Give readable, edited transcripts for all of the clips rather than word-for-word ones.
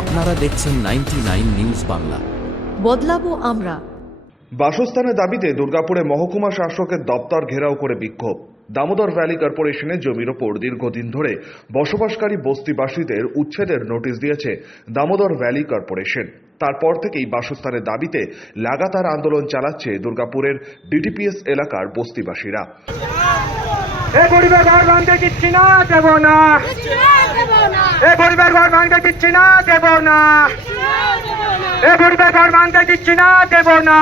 আপনারা দেখছেন 99 নিউজ বাংলা। বদলাবো আমরা। বাসস্থানের দাবিতে দুর্গাপুরে মহকুমা শাসকের দপ্তর ঘেরাও করে বিক্ষোভ। দামোদর ভ্যালি কর্পোরেশনের জমির ওপর দীর্ঘদিন ধরে বসবাসকারী বস্তিবাসীদের উচ্ছেদের নোটিশ দিয়েছে দামোদর ভ্যালি কর্পোরেশন। তারপর থেকেই বাসস্থানের দাবিতে লাগাতার আন্দোলন চালাচ্ছে দুর্গাপুরের ডিটিপিএস এলাকার বস্তিবাসীরা। গরিবের ঘর ভাঙতে দিচ্ছি না, দেব না। গরিবের ঘর ভাঙতে দিচ্ছি না, দেব না। গরিবের ঘর ভাঙতে দিচ্ছি না, দেব না।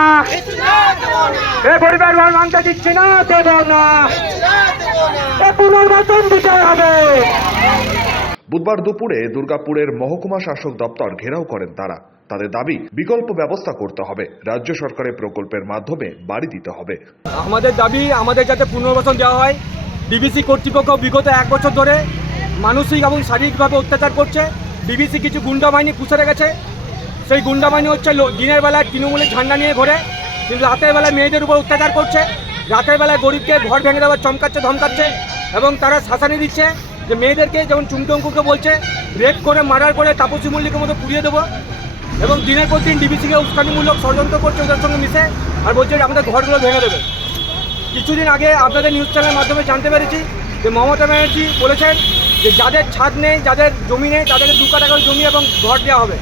গরিবের ঘর ভাঙতে দিচ্ছি না, দেব না। পুনর্বাসন দিতে হবে। বুধবার দুপুরে দুর্গাপুরের মহকুমা শাসক দপ্তর ঘেরাও করেন তারা। তাদের দাবি, বিকল্প ব্যবস্থা করতে হবে, রাজ্য সরকারের প্রকল্পের মাধ্যমে বাড়ি দিতে হবে। আমাদের দাবি, আমাদের যাতে পুনর্বাসন দেওয়া হয়। ডিবিসি কর্তৃপক্ষ বিগত 1 বছর ধরে মানসিক এবং শারীরিকভাবে অত্যাচার করছে। ডিবিসি কিছু গুন্ডা বাহিনী পুষে রেখেছে। সেই গুন্ডা বাহিনী হচ্ছে দিনের বেলায় তৃণমূলের ঝান্ডা নিয়ে ঘোরে, কিন্তু রাতের বেলায় মেয়েদের উপর অত্যাচার করছে। রাতের বেলায় গরিবকে ঘর ভেঙে দেওয়ার চমকাচ্ছে, ধমকাচ্ছে এবং তারা শাসানি দিচ্ছে যে মেয়েদেরকে যেমন চুমটঙ্কুকে বলছে রেপ করে মার্ডার করে তাপসী মল্লিকের মতো পুড়িয়ে দেবো, এবং দিনের পর দিন ডিবিসিকে উস্কানিমূলক ষড়যন্ত্র করছে ওদের সঙ্গে মিশে, আর বলছে যে আমাদের ঘরগুলো ভেঙে দেবে। কিছুদিন আগে আপনাদের নিউজ চ্যানেলের মাধ্যমে জানতে পেরেছি যে মমতা ব্যানার্জি বলেছেন যে যাদের ছাদ নেই, যাদের জমি নেই, তাদেরকে 2 কাঠা করে জমি এবং ঘর দেওয়া হবে।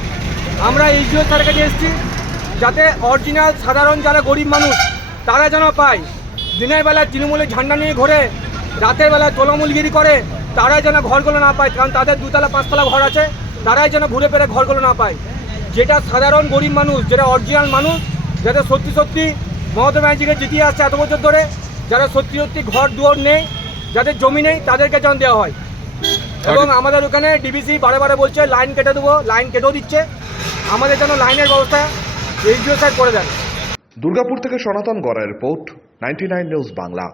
আমরা এইচডিও স্যারের কাছে এসেছি যাতে অরিজিনাল সাধারণ যারা গরিব মানুষ তারা যেন পায়। দিনের বেলা তৃণমূলের ঝান্ডা নিয়ে ঘোরে, রাতের বেলা তোলামূলগিরি করে, তারাই যেন ঘরগুলো না পায়, কারণ তাদের 2 তলা 5 তলা ঘর আছে, তারাই যেন ঘুরে ফেরে ঘরগুলো না পায়। যেটা সাধারণ গরিব মানুষ, যেটা অরিজিনাল মানুষ, যাদের সত্যি সত্যি মমতা ব্যানার্জিকে জিতিয়ে আসছে এত বছর ধরে, যারা সত্যি সত্যি ঘর দুয়ার নেই, যাদের জমি নেই, তাদেরকে যেন দেওয়া হয়। এবং আমাদের ওখানে ডিবিসি বারে বলছে লাইন কেটে দেবো, লাইন কেটেও দিচ্ছে। আমাদের যেন লাইনের ব্যবস্থা এইচডিও স্যার করে দেন। দুর্গাপুর থেকে সনাতন গড়ার রিপোর্ট, 99 নিউজ বাংলা।